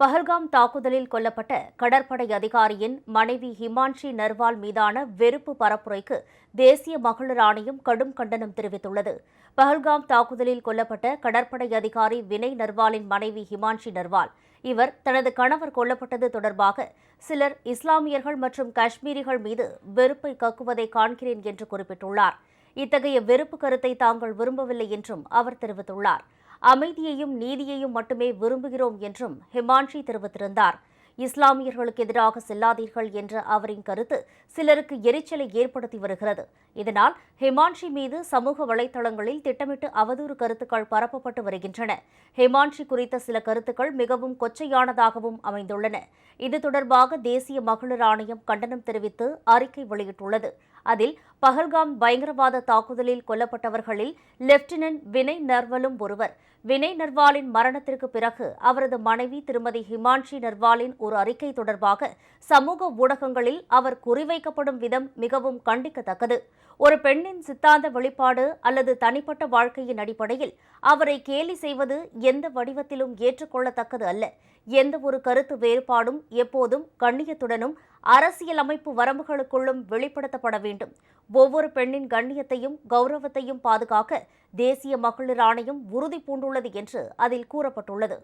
பஹல்காம் தாக்குதலில் கொல்லப்பட்ட கடற்படை அதிகாரியின் மனைவி ஹிமான்ஷி நர்வால் மீதான வெறுப்பு பரப்புரைக்கு தேசிய மகளிர் ஆணையம் கடும் கண்டனம் தெரிவித்துள்ளது. பஹல்காம் தாக்குதலில் கொல்லப்பட்ட கடற்படை அதிகாரி வினய் நர்வாலின் மனைவி ஹிமான்ஷி நர்வால் இவர் தனது கணவர் கொல்லப்பட்டது தொடர்பாக சிலர் இஸ்லாமியர்கள் மற்றும் காஷ்மீரிகள் மீது வெறுப்பை கக்குவதை காண்கிறேன் என்று குறிப்பிட்டுள்ளார். இத்தகைய வெறுப்பு கருத்தை தாங்கள் விரும்பவில்லை என்றும் அவர் தெரிவித்துள்ளார். அமைதியையும் நீதியையும் மட்டுமே விரும்புகிறோம் என்றும் ஹிமான்ஷி தெரிவித்திருந்தார். இஸ்லாமியர்களுக்கு எதிராக செல்லாதீர்கள் என்ற அவரின் கருத்து சிலருக்கு எரிச்சலை ஏற்படுத்தி வருகிறது. இதனால் ஹிமான்ஷி மீது சமூக வலைதளங்களில் திட்டமிட்டு அவதூறு கருத்துக்கள் பரப்பப்பட்டு வருகின்றன. ஹிமான்ஷி குறித்த சில கருத்துக்கள் மிகவும் கொச்சையானதாகவும் அமைந்துள்ளன. இது தொடர்பாக தேசிய மகளிர் ஆணையம் கண்டனம் தெரிவித்து அறிக்கை வெளியிட்டுள்ளது. அதில் பஹல்காம் பயங்கரவாத தாக்குதலில் கொல்லப்பட்டவர்களில் லெப்டினன்ட் வினய் நர்வாலும் ஒருவர். வினய் நர்வாலின் மரணத்திற்கு பிறகு அவரது மனைவி திருமதி ஹிமான்ஷி நர்வாலின் ஒரு அறிக்கை தொடர்பாக சமூக ஊடகங்களில் அவர் குறிவைக்கப்படும் விதம் மிகவும் கண்டிக்கத்தக்கது. ஒரு பெண்ணின் சித்தாந்த வெளிப்பாடு அல்லது தனிப்பட்ட வாழ்க்கையின் அடிப்படையில் அவரை கேலி செய்வது எந்த வடிவத்திலும் ஏற்றுக்கொள்ளத்தக்கது அல்ல. எந்த ஒரு கருத்து வேறுபாடும் எப்போதும் கண்ணியத்துடனும் அரசியலமைப்பு வரம்புகளுக்குள்ளும் வெளிப்படுத்தப்பட வேண்டும். ஒவ்வொரு பெண்ணின் கண்ணியத்தையும் கௌரவத்தையும் பாதுகாக்க தேசிய மகளிர் ஆணையம் உறுதி பூண்டுள்ளது என்று அதில் கூறப்பட்டுள்ளது.